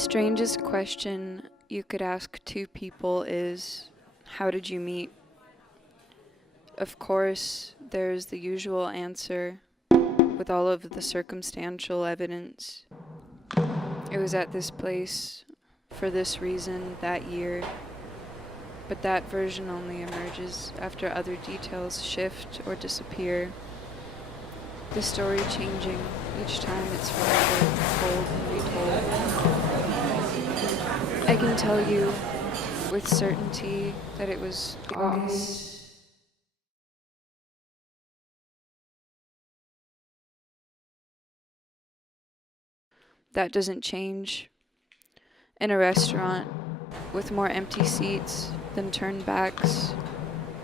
strangest question you could ask two people is, how did you meet? Of course, there's the usual answer with all of the circumstantial evidence. It was at this place, for this reason, that year. But that version only emerges after other details shift or disappear. The story changing each time it's remembered, told, and retold. I can tell you with certainty that it was August. That doesn't change. In a restaurant, with more empty seats than turned backs,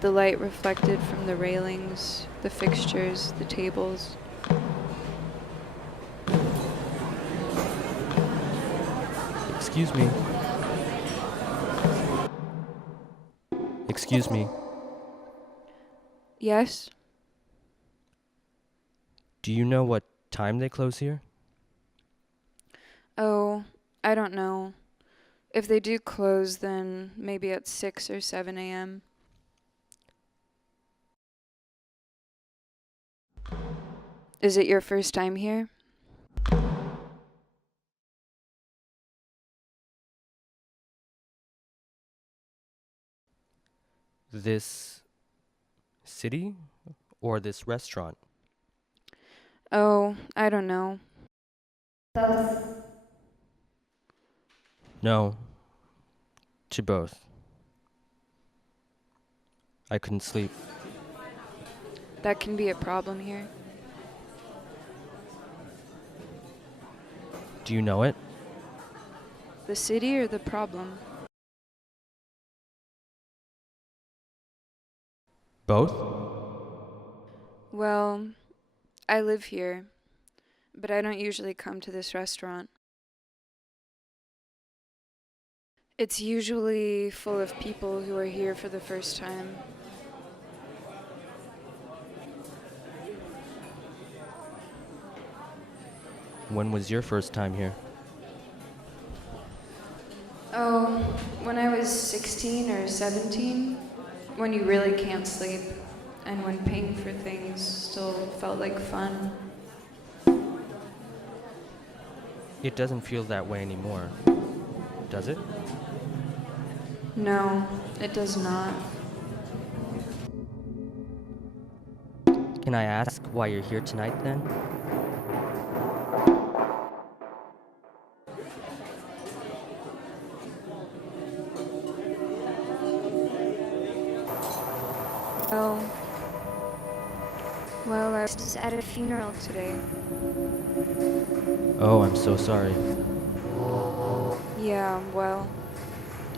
the light reflected from the railings, the fixtures, the tables. Excuse me. Excuse me. Yes? Do you know what time they close here? Oh, I don't know. If they do close, then maybe at 6 or 7 a.m. Is it your first time here? This city or this restaurant? Oh, I don't know. No. To both. I couldn't sleep. That can be a problem here. Do you know it? The city or the problem? Both? Well, I live here, but I don't usually come to this restaurant. It's usually full of people who are here for the first time. When was your first time here? Oh, when I was 16 or 17, when you really can't sleep, and when paying for things still felt like fun. It doesn't feel that way anymore, does it? No, it does not. Can I ask why you're here tonight then? Well, I was at a funeral today. Oh, I'm so sorry. Yeah, well,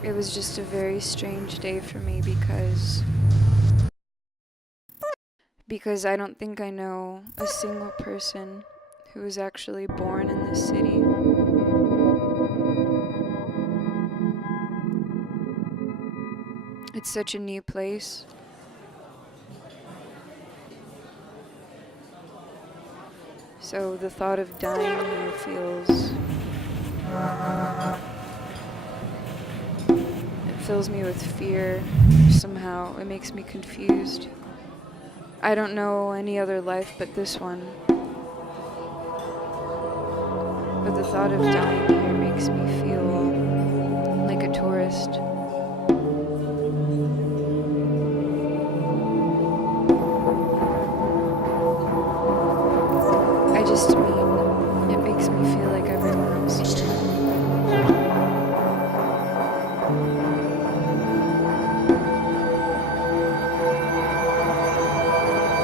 it was just a very strange day for me because I don't think I know a single person who was actually born in this city. It's such a new place. So the thought of dying here feels... It fills me with fear. Somehow, it makes me confused. I don't know any other life but this one. But the thought of dying here makes me feel like a tourist. I just mean, it makes me feel like everyone else here.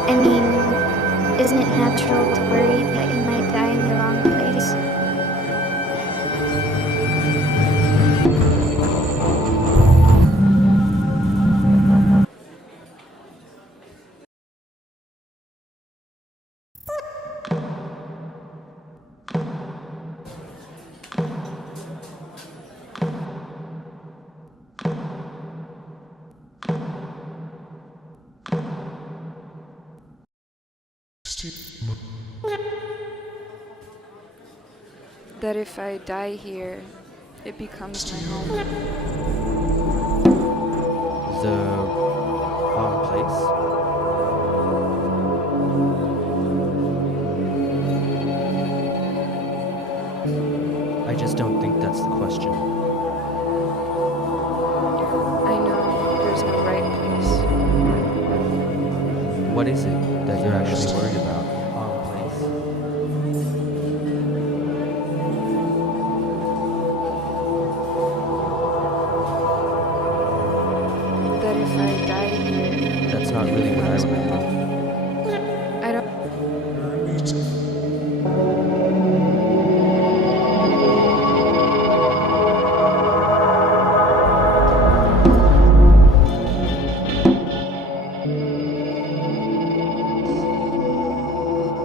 I mean, isn't it natural to worry that you might die in the wrong place? That if I die here, It becomes my home. The wrong place? I just don't think that's the question. I know there's no right place. What is it that you're actually worried about? Wrong place? That if I die here, That's not it really what I becomes my remember. home. I don't.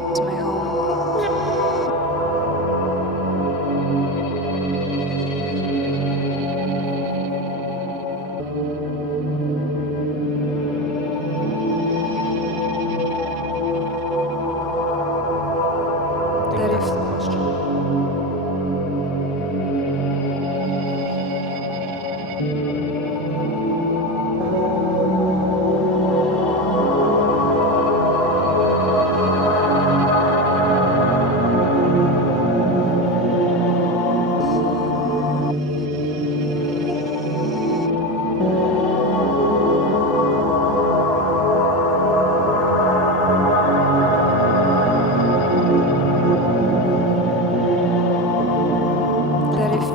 It's my home. I think That that's if the question. that if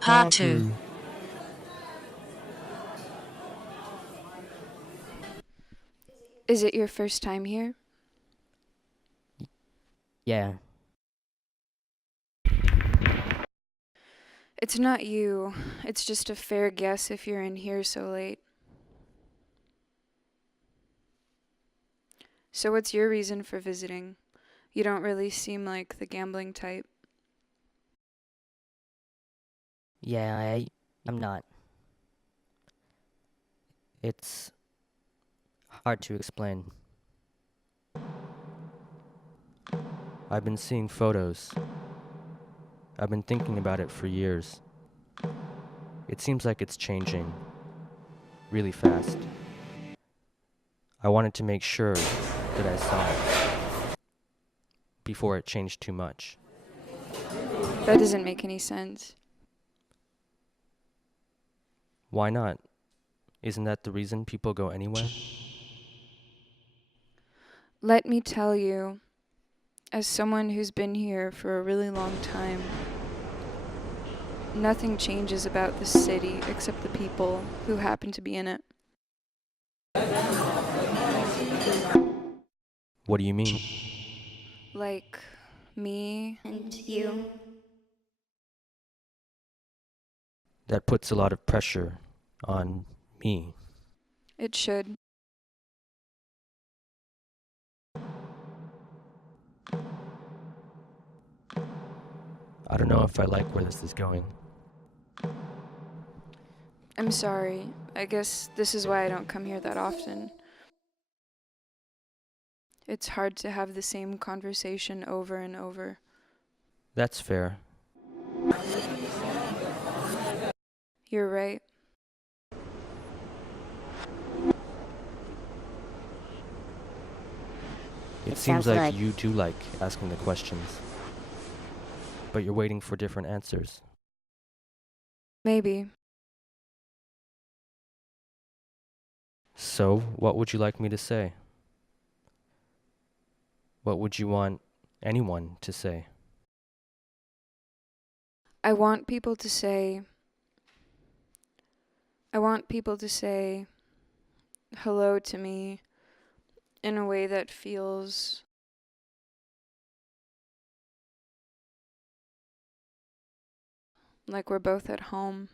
Part 2. is it your first time here? Yeah. It's not you. It's just a fair guess if you're in here so late. So what's your reason for visiting? You don't really seem like the gambling type. Yeah, I'm not. It's hard to explain. I've been seeing photos. I've been thinking about it for years. It seems like it's changing really fast. I wanted to make sure that I saw it before it changed too much. That doesn't make any sense. Why not? Isn't that the reason people go anywhere? Let me tell you, as someone who's been here for a really long time, nothing changes about this city except the people who happen to be in it. What do you mean? Like me. And you. That puts a lot of pressure on me. It should. I don't know if I like where this is going. I'm sorry. I guess this is why I don't come here that often. It's hard to have the same conversation over and over. That's fair. You're right. It sounds seems like like- you do like asking the questions, but you're waiting for different answers. Maybe. So, what would you like me to say? What would you want anyone to say? I want people to say hello to me in a way that feels like we're both at home.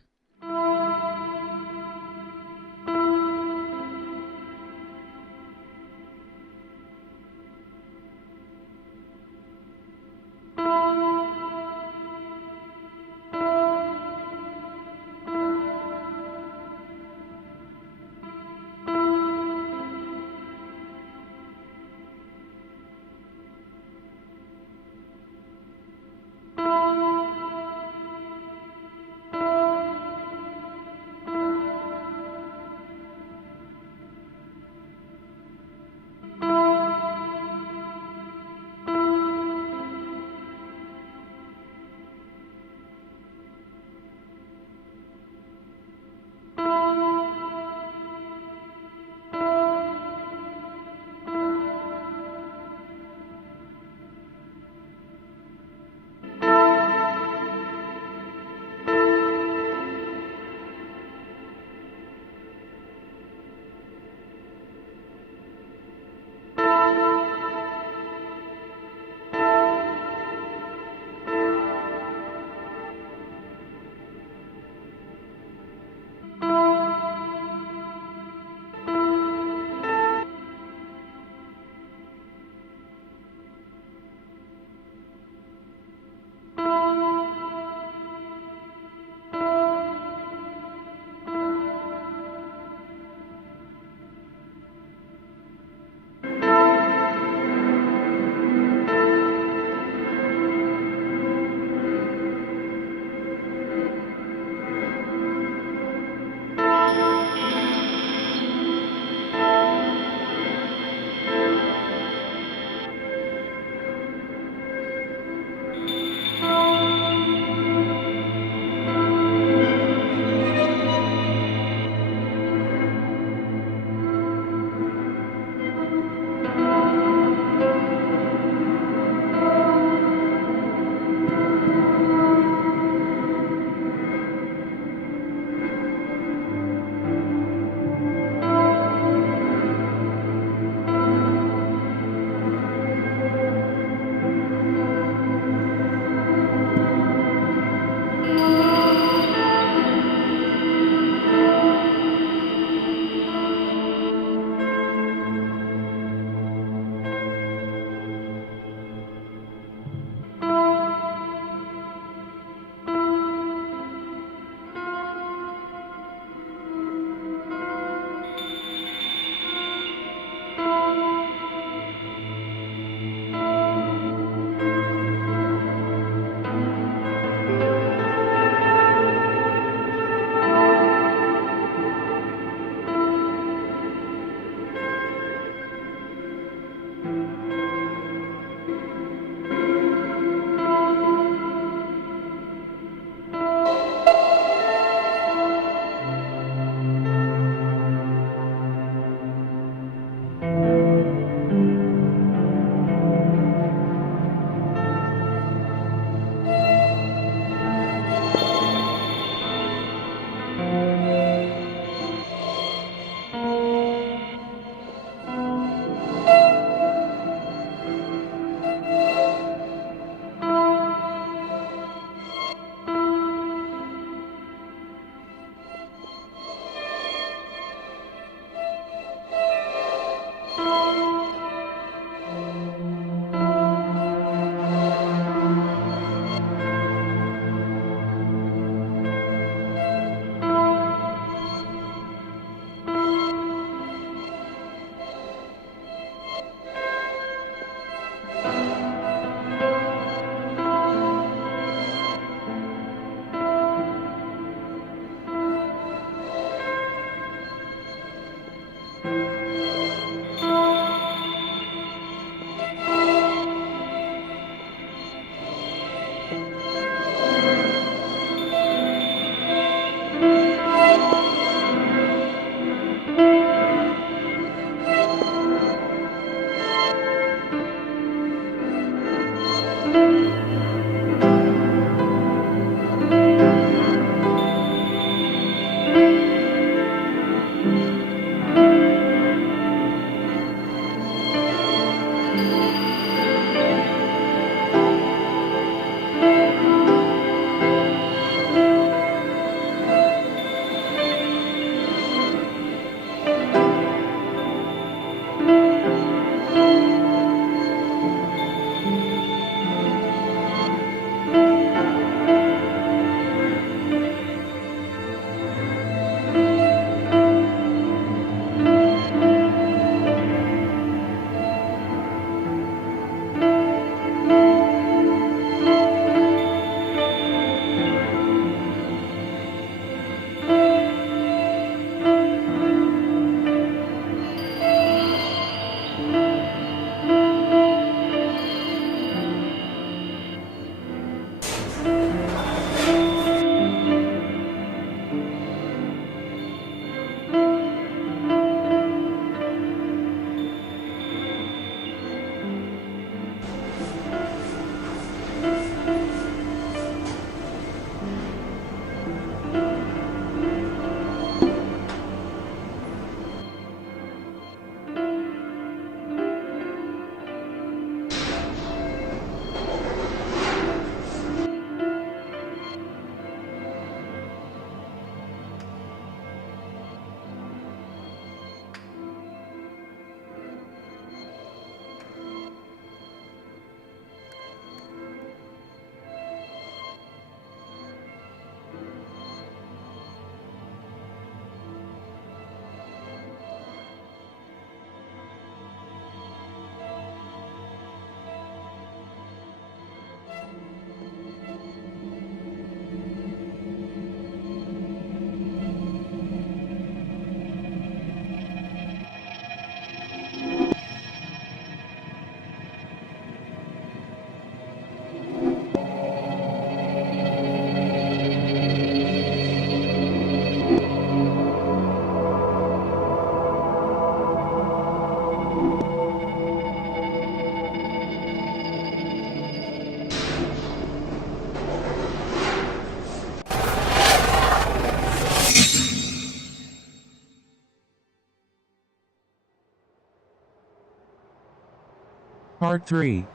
Part 3.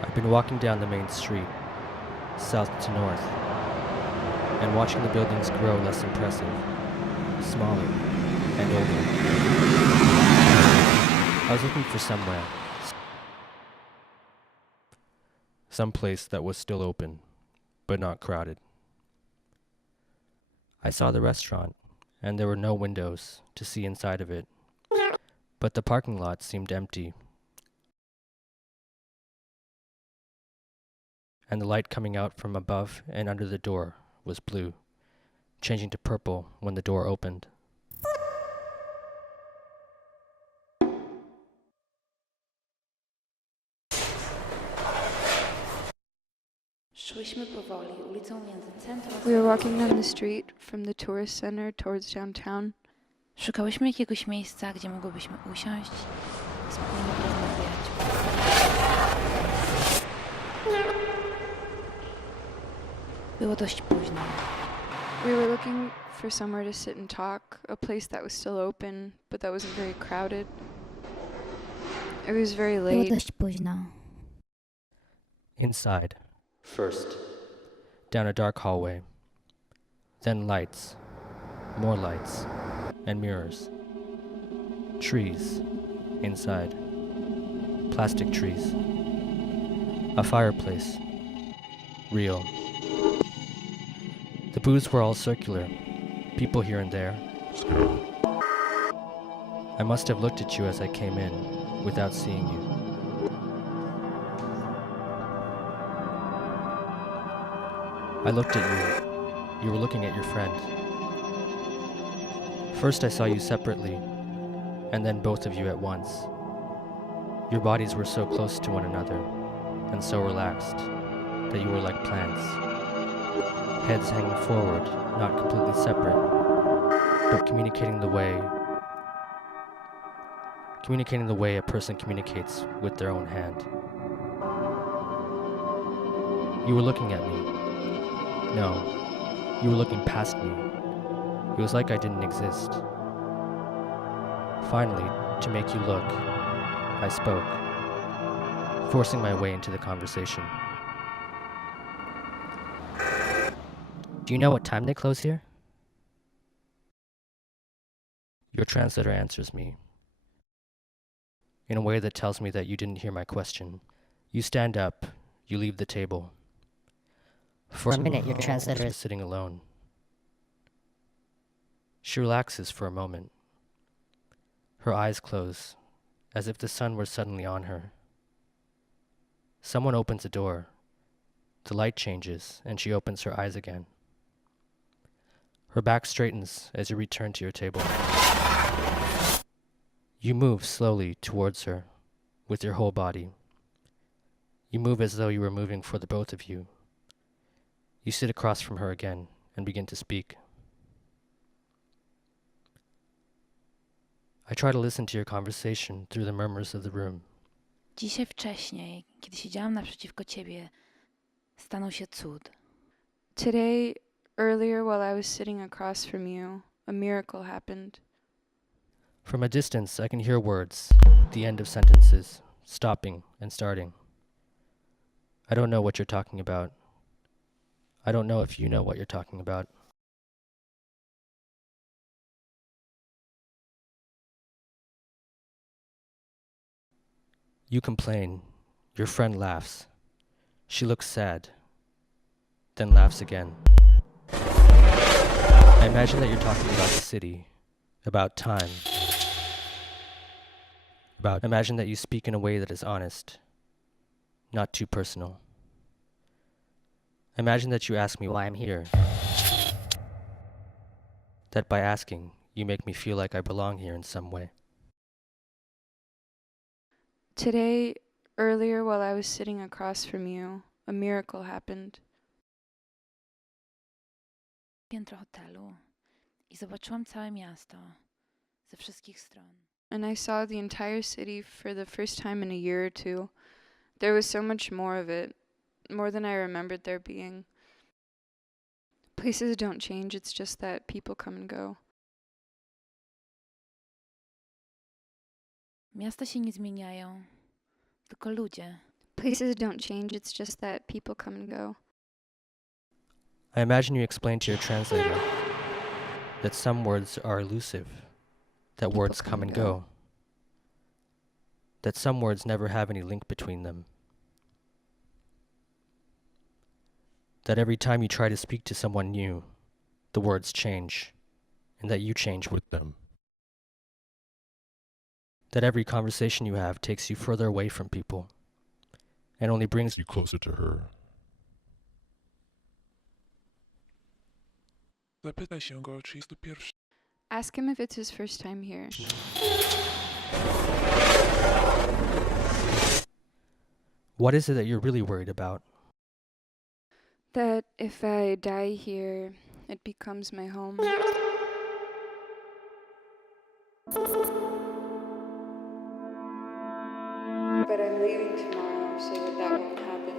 I've been walking down the main street, south to north, and watching the buildings grow less impressive, smaller, and older. I was looking for somewhere, some place that was still open, but not crowded. I saw the restaurant, and there were no windows to see inside of it, but the parking lot seemed empty, and the light coming out from above and under the door was blue, changing to purple when the door opened. Szłyśmy powoli ulicą między centrum. We were walking down the street from the tourist center towards downtown. Szukałyśmy jakiegoś miejsca, gdzie mogłybyśmy usiąść, spokojnie porozmawiać. Było dość późno. We were looking for somewhere to sit and talk, a place that was still open, but that wasn't very crowded. It was very Było late. dość późno. Inside, first, down a dark hallway, then lights, more lights, and mirrors. Trees, inside, plastic trees. A fireplace, real. The booths were all circular, people here and there. I must have looked at you as I came in, without seeing you. I looked at you. You were looking at your friend. First I saw you separately, and then both of you at once. Your bodies were so close to one another, and so relaxed, that you were like plants, heads hanging forward, not completely separate, but communicating the way a person communicates with their own hand. You were looking at me. No, you were looking past me. It was like I didn't exist. Finally, to make you look, I spoke, forcing my way into the conversation. Do you know what time they close here? Your translator answers me in a way that tells me that you didn't hear my question. You stand up, you leave the table. For a minute, your translator is sitting alone. She relaxes for a moment. Her eyes close, as if the sun were suddenly on her. Someone opens the door. The light changes, and she opens her eyes again. Her back straightens as you return to your table. You move slowly towards her, with your whole body. You move as though you were moving for the both of you. You sit across from her again and begin to speak. I try to listen to your conversation through the murmurs of the room. Dzisiaj wcześniej, kiedy siedziałam naprzeciwko ciebie, stanął się cud. Today, earlier while I was sitting across from you, a miracle happened. From a distance, I can hear words, the end of sentences, stopping and starting. I don't know what you're talking about. I don't know if you know what you're talking about. You complain. Your friend laughs. She looks sad, then laughs again. I imagine that you're talking about the city, about time. Imagine that you speak in a way that is honest, not too personal. Imagine that you ask me why I'm here. That by asking, you make me feel like I belong here in some way. Today, earlier while I was sitting across from you, a miracle happened. Piętro hotelu i zobaczyłam całe miasto ze wszystkich stron. And I saw the entire city for the first time in a year or two. There was so much more of it, more than I remembered there being. Places don't change, it's just that people come and go. Miasta się nie zmieniają, tylko ludzie. Places don't change, it's just that people come and go. I imagine you explain to your translator that some words are elusive, that words come and go, that some words never have any link between them, that every time you try to speak to someone new, the words change, and that you change with them. That every conversation you have takes you further away from people and only brings you closer to her. Zapytaj się go, czy jest tu pierwszy. Ask him if it's his first time here. What is it that you're really worried about? That if I die here, it becomes my home. But I'm leaving tomorrow, so that won't happen.